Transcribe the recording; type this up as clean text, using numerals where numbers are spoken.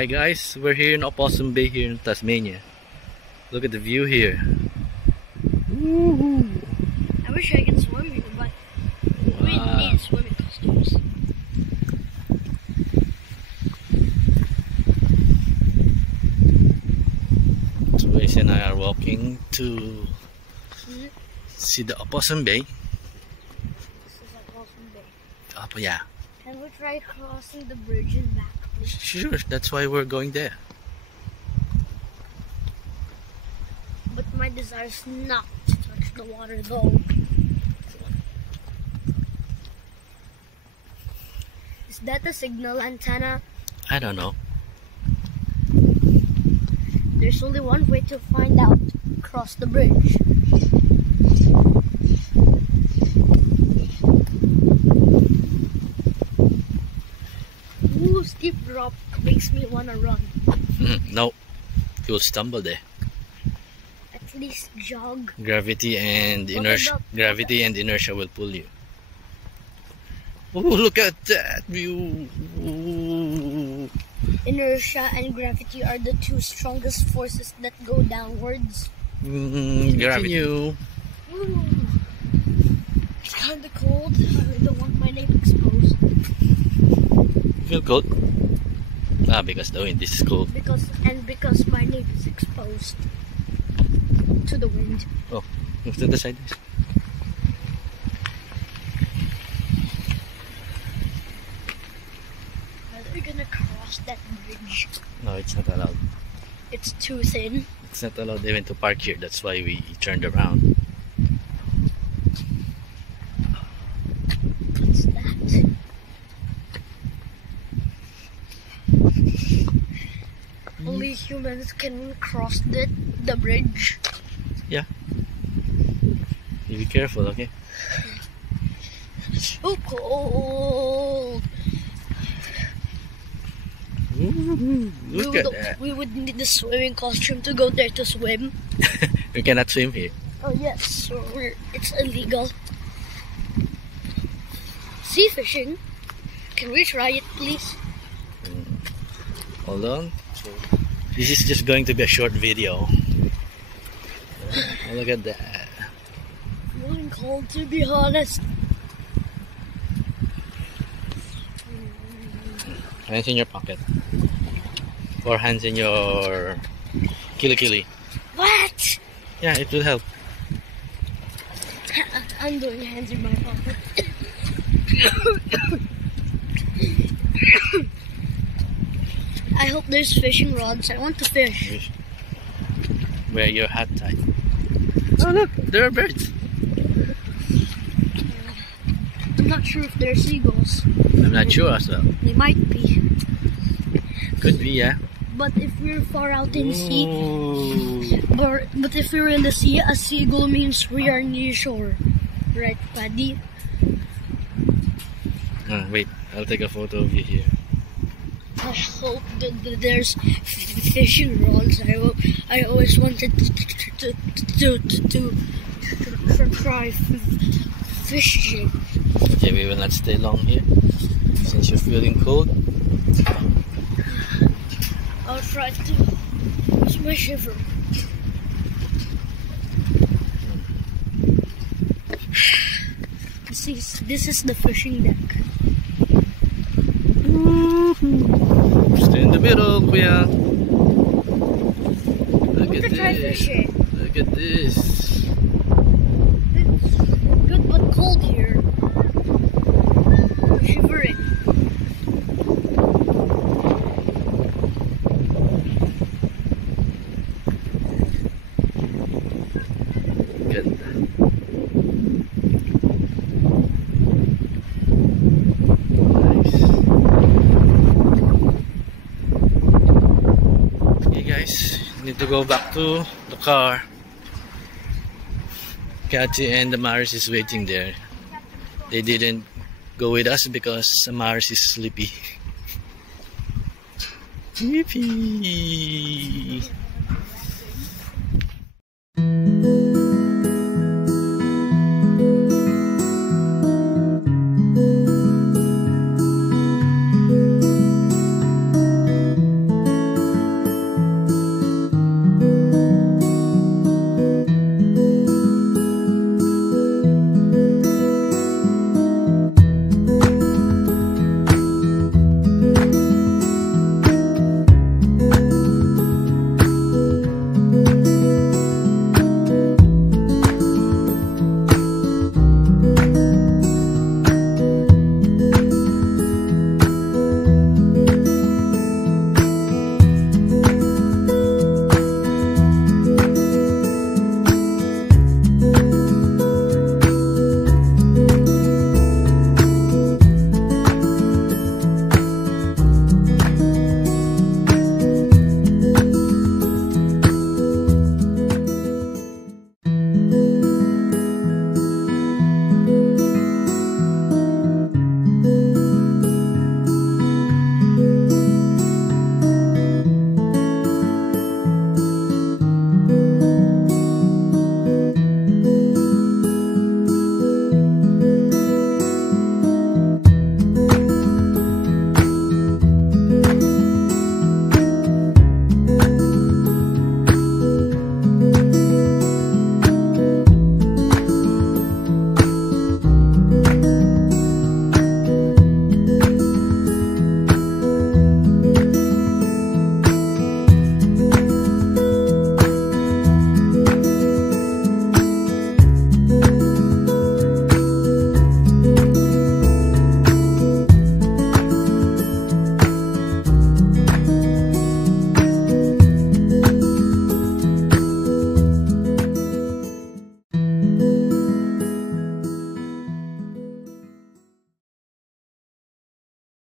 Hi guys, we're here in Opossum Bay here in Tasmania. Look at the view here. Woohoo! I wish I could swim here, but we need swimming costumes. So Grace and I are walking to see the Opossum Bay. This is Opossum Bay. Yeah. Can we try crossing the bridge and back, please? Sure, that's why we're going there. But my desire is not to touch the water though. Is that a signal antenna? I don't know. There's only one way to find out. Cross the bridge. Ooh, steep drop makes me wanna run. No, you'll stumble there. At least jog. Gravity and What inertia. about- Gravity and inertia will pull you. Oh, look at that view! Ooh. Inertia and gravity are the two strongest forces that go downwards. Gravity. You. Ooh. It's kinda cold. I don't want my nape exposed. Feel cold? Ah, because the wind is cold. Because my nape is exposed to the wind. Oh, move to the side. Are they gonna cross that bridge? No, it's not allowed. It's too thin. It's not allowed even to park here. That's why we turned around. What's that? Only humans can cross the bridge. Yeah. You be careful, okay? So cold. Look at that. We would need the swimming costume to go there to swim. You cannot swim here. Oh yes, so it's illegal. Sea fishing. Can we try it, please? Hold on. So, this is just going to be a short video. Oh, look at that. Feeling cold, to be honest. Hands in your pocket. Or hands in your kili. What? Yeah, it will help. I'm doing hands in my pocket. I hope there's fishing rods. I want to fish. Wear your hat tight. Oh look, there are birds. I'm not sure if they're seagulls. I'm not sure as well. They might be. Could be, yeah. But if we're far out in the sea, Ooh. but if we're in the sea, a seagull means we are near shore. Right, Paddy? Wait, I'll take a photo of you here. I hope that there's fishing rods. I always wanted to try fishing. Okay, we will not stay long here since you're feeling cold. I'll try to. Where's my shiver? This is the fishing deck. Stay in the middle, kuya. Look at Try this. fishing. Look at this. It's good but cold here. I'm shivering. Good. Nice. Okay guys, need to go back to the car. Kathy and Amaris is waiting there. They didn't go with us because Amaris is sleepy. Yippee!